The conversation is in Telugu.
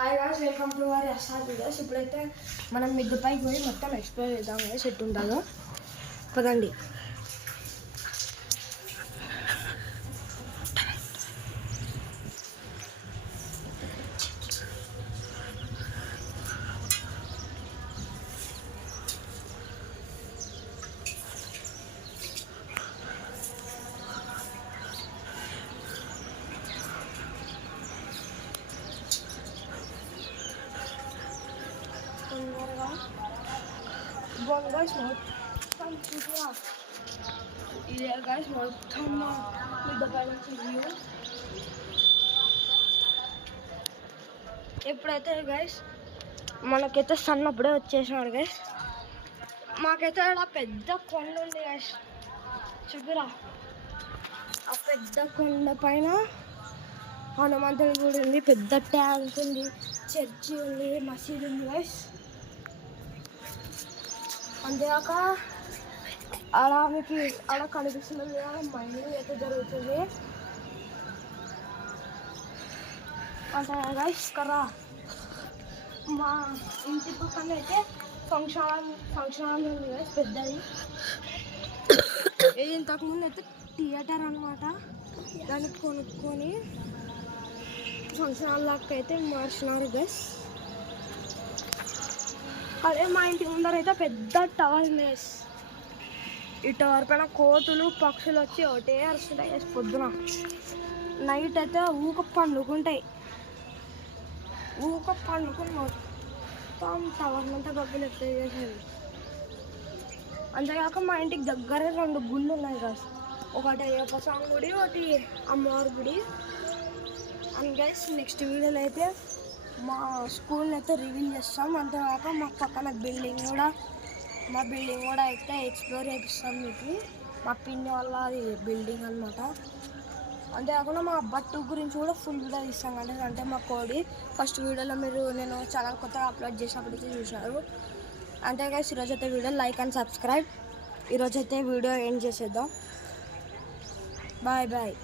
Hi guys, welcome to our SR videos. ఇప్పుడైతే మనం మిద్దు పైకి పోయి మొత్తం ఎక్స్ప్లోర్ చేద్దాం. సెట్ ఉంటుందో పదండి. guys మొత్తం చూసినా ఇదే guys మొత్తం మిద్ద పై నుంచి వ్యూ. ఎప్పుడైతే గైస్ మనకైతే సన్ అప్పుడే వచ్చేసినాడు గైస్. మాకైతే అక్కడ పెద్ద కొండ ఉంది గైస్, చూపిరా. ఆ పెద్ద కొండ పైన హనుమంతుడి గుడి ఉంది, పెద్ద ట్యాంక్ ఉంది, చర్చి ఉంది, మసీదు ఉంది గైస్. అంతేకాక అలా మీకు అలా కనిపిస్తున్నది కదా మైనింగ్ అయితే జరుగుతుంది అంటే గైస్. కదా మా ఇంటి పక్కన అయితే ఫంక్షన్ హాల్ ఉంది గైస్, పెద్దది. ఇది ఇంతకుముందు అయితే థియేటర్ అనమాట. దాన్ని కొనుక్కొని ఫంక్షన్ హాల్ లాగా అయితే మార్చినారు గైస్. అదే మా ఇంటి ముందర అయితే పెద్ద టవర్ ఉంది. ఈ టవర్ పైన కోతులు పక్షులు వచ్చి ఒకటే అరుస్తుంటాయి పొద్దున. నైట్ అయితే ఊక పండుకుంటాయి, పండుకుని మొత్తం టవర్ అంతా గబ్బులు ఎట్లా చేసేది. అంతేకాక మా ఇంటికి దగ్గరే 2 గుళ్ళు ఉన్నాయి కదా, ఒకటి అయ్యప్ప స్వామి గుడి, ఒకటి అమ్మవారి గుడి. అండ్ గైస్ నెక్స్ట్ వీడియోలో అయితే మా స్కూల్ని అయితే రివీల్ చేస్తాం. అంతేకాక మా పక్కన బిల్డింగ్ కూడా అయితే ఎక్స్ప్లోర్ చేపిస్తాం మీకు. మా పిన్ని వల్ల అది బిల్డింగ్ అనమాట. అంతేకాకుండా మా బట్టు గురించి కూడా ఫుల్ వీడియో తీస్తాం అంటే మా కోడి. ఫస్ట్ వీడియోలో నేను ఛానల్ కొత్తగా అప్లోడ్ చేసినప్పుడైతే చూశారు. అంతేగా ఈరోజు అయితే వీడియో లైక్ అండ్ సబ్స్క్రైబ్. ఈరోజైతే వీడియో ఎండ్ చేసేద్దాం. Bye bye.